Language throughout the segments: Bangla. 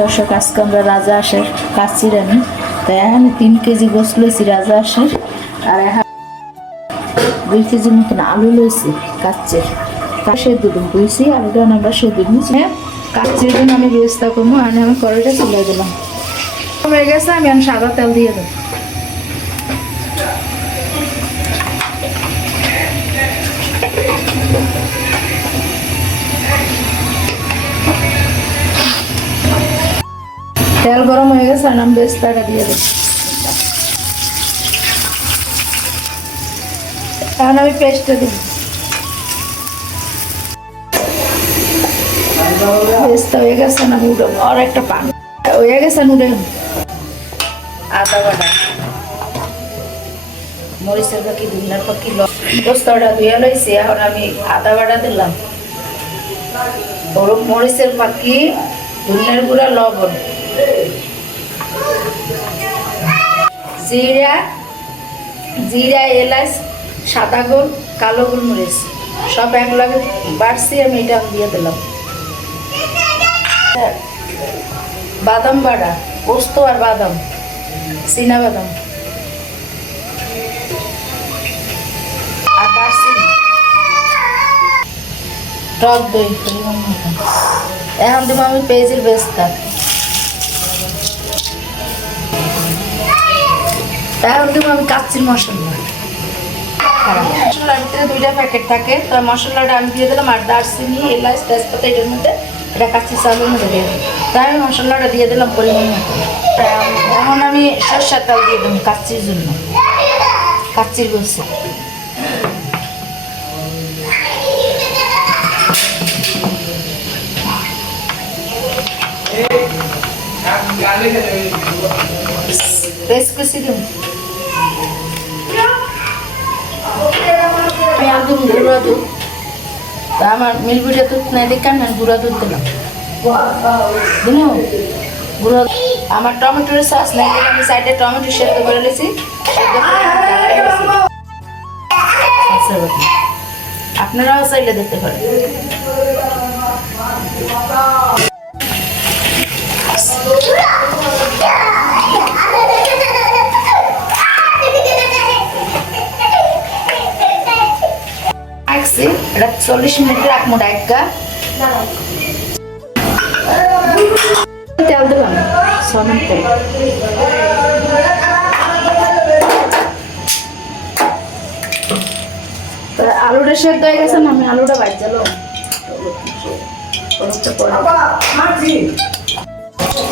দর্শক আজকে আমরা রাজা হাঁসের কাচ্চি রানি, তাই এখানে 3 কেজি গোস্ত লইছি রাজা হাঁসের, আর এখন 2 কেজির মতন আলু লইছি কাচ্চির। সেদ্ধ দিন বুঝছি আলুটা আমরা সেদ্ধ দিয়েছি। কাচ্চির জন্য আমি ব্যবস্থা করবো, আর আমি কড়াইটা চুলাই দিলাম হয়ে গেছে। আমি এখন সাদা তেল দিয়ে দেবো। তেল গরম হয়ে গেছে, আর আমি বেস্তাটা দিয়ে দেবো। এখন আমি পেস্টটা দিব। পেস্টটা হয়ে গেছে না উঠে, আর একটা পানি হয়ে গেছে উঠে। আদা বাটা, মরিচের পাখি, ধনিয়ার পাখি, গোস্তটা ধুয়ে লইছি। এখন আমি আদা বাটা দিলাম, মরিচের পাখি, ধনিয়ার গুঁড়া, লবণ, জিরা, এলাচ, সাদা গোল, কালো গোলমরিচ সব এক লাগে বাড়ছি। আমি এটা দিয়ে দিলাম। বাদাম বাটা, পোস্ত আর বাদাম, চীনা বাদাম আর দারচিনি, টক দই। এখন দেবো আমি পেঁয়াজের বেস্তা। এখন দেবো আমি কাচ্চির মশলা। মশলার ভিতরে 2টা প্যাকেট থাকে, তো মশলাটা আমি দিয়ে দিলাম। আর দারচিনি, এলাচ, তেজপাতা এটার মধ্যে, এটা কাচ্চি চাউলের মধ্যে দিয়ে দিলাম। তাই আমি মশলাটা দিয়ে দিলাম পরিমাণ মতো। এখন আমি সরষের তেল দিয়ে দিলাম কাচ্চির জন্য, কাচ্চির গোস্ত। পেস্ট কুচি দিন। আমি আলু গুঁড়া দুধ, আমার মিলবিটা দুধ নাই দেখে আমি গুঁড়া দুধ দিলাম। গুঁড়ো আমার টমেটোর সস নাই, আমি সাইডে টমেটো সেদ্ধ করে নিয়েছি। আপনারাও চাইলে দিতে পারেন। এটা 40 মিনিট রাখবো ডাইকা। তেল দিলাম, সমান তেল। আলুটা সেদ্ধ হয়ে গেছে না, আমি আলুটা বাইর দিলাম।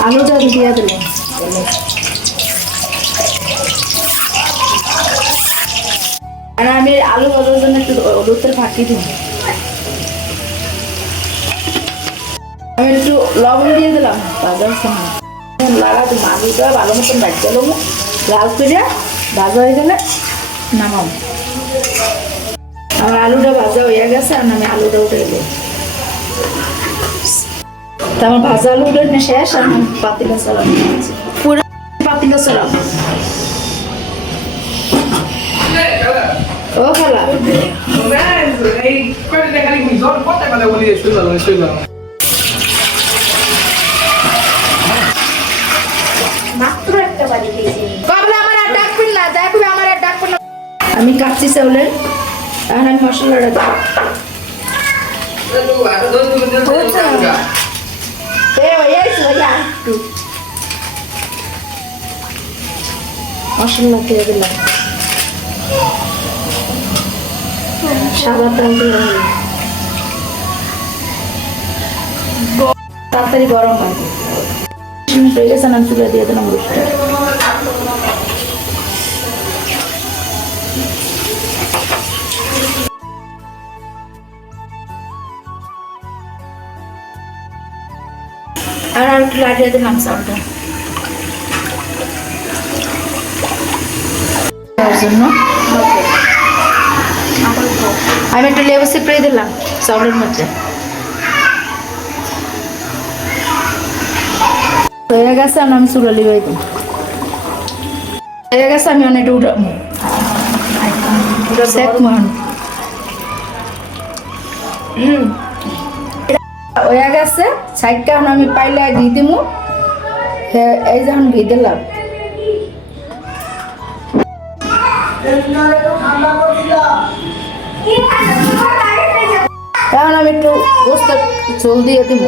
আলুটা দিয়ে দিলাম। আর আমি আলু ভাজার জন্য একটু হলুদের ফাঁকি দিব। আমি একটু লবণ দিয়ে দিলাম ভাজার সময়। লাগা তো আলুটা ভালো মতন ভাজ দিলাম, লাল করে ভাজা হয়ে গেলে নামাম। আমার আলুটা ভাজা হয়ে গেছে, আর আমি আলুটা উঠে গেল। আমার ভাজা আলু উঠে শেষ। আর আমি পাতিলা চালাম, পুরো পাতিলা চালাম। ও খালা আমি কাচ্চি চাউলের। এখন আমি মশলাটা দেবো। মশলা দিয়ে দিলাম, সাদা তেল দিয়ে তাড়াতাড়ি গরম হয়। হয়ে গেছে, আমি চুলা দিয়ে দিলাম রুটিটা। আর একটু লাগিয়ে দিলাম চাউলটা জন্য। আমি একটু লেবু চিপড়ে দিলাম চাউলের মধ্যে। হয়ে গেছে, আমি চুলা লিবাই দিই। হয়ে গেছে, আমি অনেকটা উঠাবো। হয়ে গেছে সাইডটা আমি পাইলে দিয়ে দিব। এই যখন ঘি দিলাম এখন আমি একটু গোস্ত ঝোল দিয়ে দিব।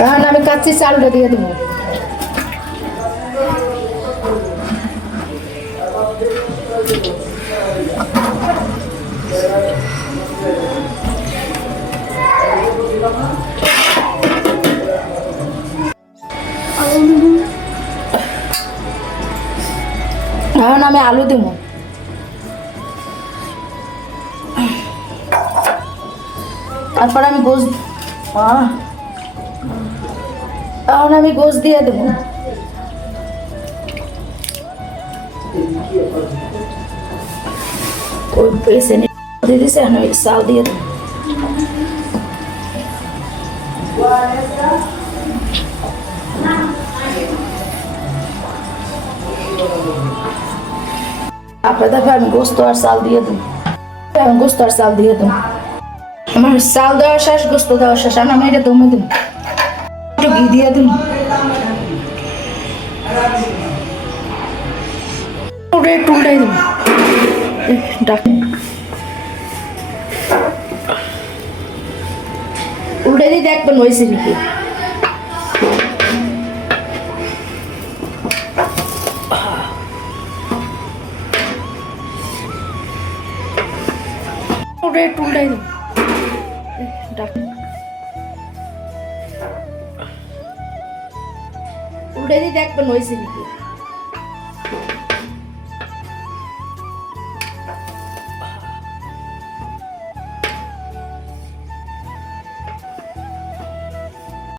এখন আমি কাচ্চি চালটা দিয়ে দেবো। এখন আমি আলু দেবো। তারপর আমি গোস এখন আমি গোস দিয়ে দেবো। ওই বেসনে দিয়ে দিছে, এখন ওই চাল দিয়ে দেবো। তারপরে আমি গোস্ত আর চাল দিয়ে দেবো। এখন গোস্ত আর চাল দিয়ে দেবো। আমার চাল দেওয়া শেষ, গোস্ত দেওয়া শেষ। আমি এটা দমে দেবো, একটু ঘি দিয়ে দেবো। একটু উল্টাই দেবো, উল্টে দিয়ে দেখবেন হয়েছে নাকি। একটু উল্টাই দেবো, উল্টে দিয়ে দেখবেন হয়েছে নাকি।